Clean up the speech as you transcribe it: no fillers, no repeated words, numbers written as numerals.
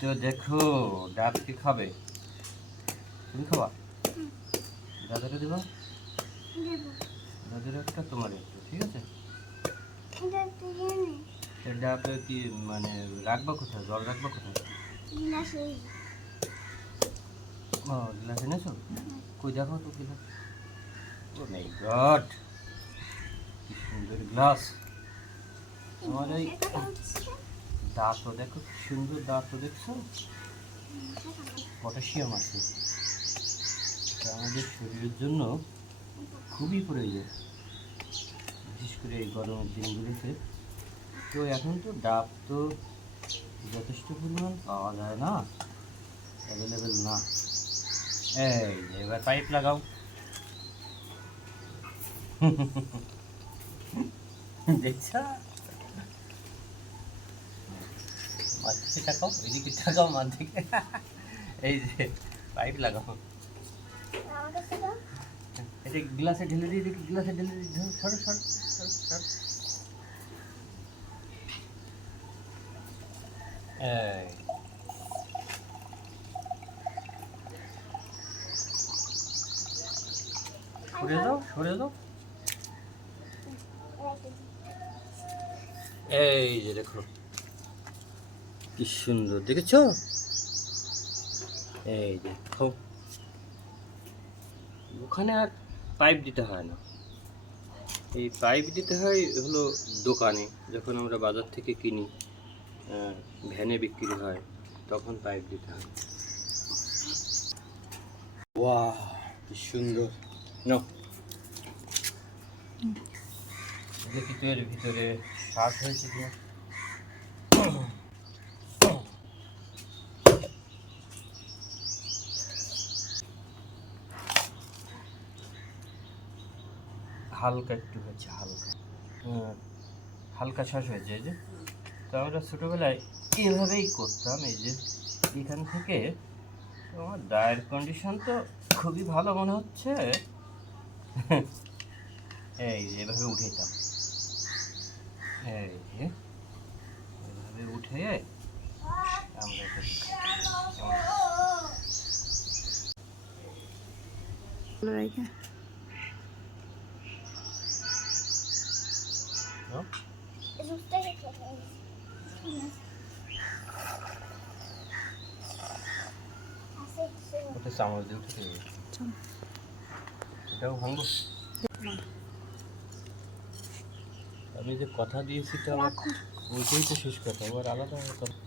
তো দেখো ডাব কি খাবে? তুমি খাবা? দাদাকে দিবা? দাদার একটা তোমার একটা, ঠিক আছে? ডাব কি মানে রাখবা কোথায়? জল রাখবা কোথায়? ও গ্লাস এনেছো? কই দেখো তো গ্লাস। ও মাই গড, কি সুন্দর গ্লাস! আমার এই দাঁতও দেখো, কি সুন্দর দাঁতও দেখছো, পটাশিয়াম আছে, এটা আমাদের শরীরের জন্য খুবই প্রয়োজন, বিশেষ করে এই গরমের দিনগুলোতে। তো এখন তো ডাব তো যথেষ্ট পরিমাণ পাওয়া যায় না, অ্যাভেলেবেল না। এই এবার পাইপ লাগাও। দেখছা, মাছ দিকে তাকাও, এদিকে তাকাও, মাছ দিকে। এই যে পাইপ লাগাও, এটা গ্লাসে ঢেলে দিয়ে দেখি, গ্লাসে ঢেলে দিয়ে সরো সরো সরো সরো। এই সরে যাও, সরে যাও। এই যে দেখো কি সুন্দর, দেখেছো? এই দেখো, ওখানে আর পাইপ দিতে হয় না, এই পাইপ দিতে হয় হলো দোকানে, যখন আমরা বাজার থেকে কিনি, ভ্যানে বিক্রি হয়, তখন পাইপ দিতে হয়। ওয়াও, কি সুন্দর! নাও দেখি তো এর ভিতরে শ্বাস হয়েছে কিনা। হালকা একটু হয়েছে, হালকা, হালকা শ্বাস হয়েছে। এই যে, তো আমরা ছোটোবেলায় এভাবেই করতাম। এই যে এখান থেকে, আমার দায়ের কন্ডিশন তো খুবই ভালো মনে হচ্ছে। এই যে এভাবে উঠেতাম, এই যে এভাবে উঠে আমরা এটা ওটা চামচ দিয়ে উঠে দেবে, এটাও ভাঙবো। আমি যে কথা দিয়েছি তো আমার, ওইটাই তো শেষ কথা, আবার আলাদা কথা।